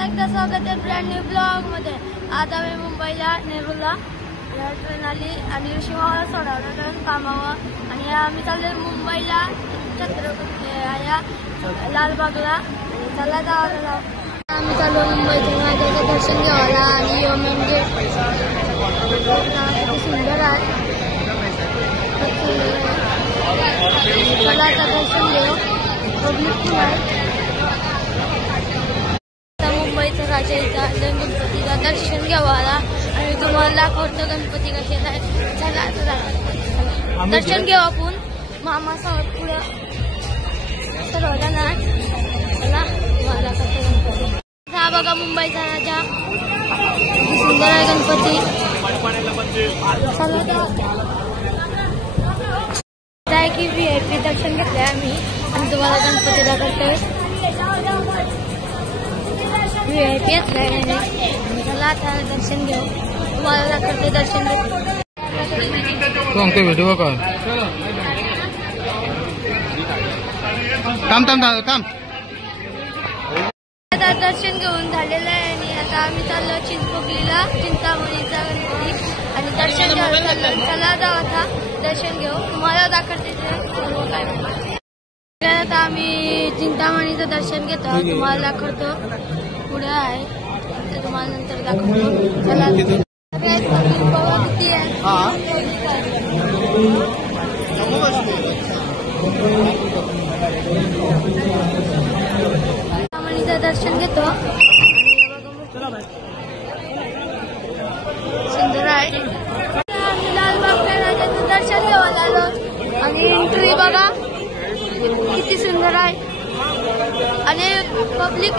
पुन्हा एकदा स्वागत आहे ब्रँड न्यू ब्लॉग मध्ये। आज आम्ही मुंबईला नेरूळला ट्रेन आली आणि ऋषीमाला सोडवलं कारण कामावर आणि आम्ही चाललोय मुंबईला छत्रपती लालबागला। चला जाऊ आम्ही चाललो मुंबईतून राजाचं दर्शन घ्यायला आणि म्हणजे सुंदर आहे। चला आता दर्शन घेऊ। पब्लिक खूप आहे। मुंबईचा राजाचा गणपतीचा दर्शन घ्यावाला आणि तुम्हाला दाखवतो गणपती कसे आहे। चला दर्शन घेऊ आपण मामा सोबत पुढं सर्वजण। चला मला कसं गणपती हा बघा मुंबईचा राजा सुंदर आहे गणपती। चला की VIP दर्शन घेतलंय आम्ही आणि तुम्हाला गणपती दाखवतोय। VIP घेतलंय चला आता दर्शन घेऊ तुम्हाला दाखवते दर्शन सांगते व्हिडिओ कॉल थांब थांब थांब। आता दर्शन घेऊन झालेलं आहे आणि आता आम्ही चाललो चिंचपोकलीला चिंतामणीचा गणपती आणि दर्शन घ्यायला चाललो। चला जाऊ आता दर्शन घेऊ तुम्हाला दाखवते काय। आता आम्ही चिंतामणीचं दर्शन घेतो तुम्हाला दाखवतो पुढे आहे ते तुम्हाला नंतर दाखवतो। चला किती चिंतामणीचं दर्शन घेतो। सुंदर आहे। आम्ही लालबागच्या राजाचं दर्शन घ्यायला आलो आणि एंट्री बघा किती सुंदर आहे आणि पब्लिक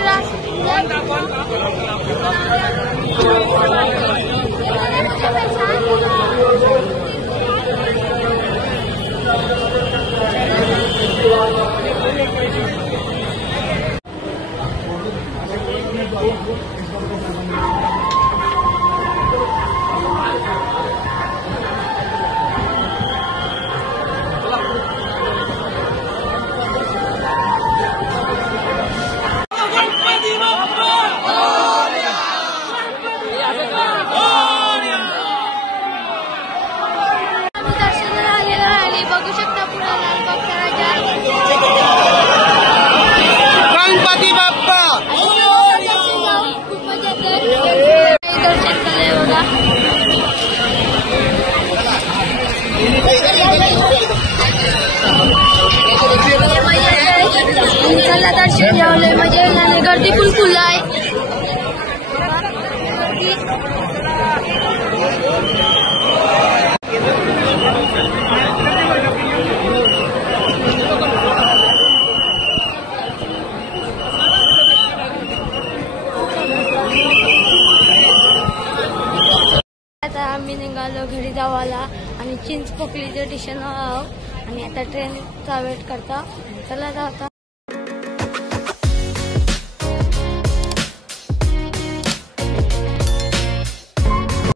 गणपती बाप्पा खूप मजा येते दर्शन केलंय बघा। चला दर्शन घ्यावलंय मजा येणार गर्दी फुल आहे। आता आम्ही निघालो घरी जावाला आणि चिंचपोकलीचं स्टेशन आहोत आणि आता ट्रेनचा वेट करता। चला जाता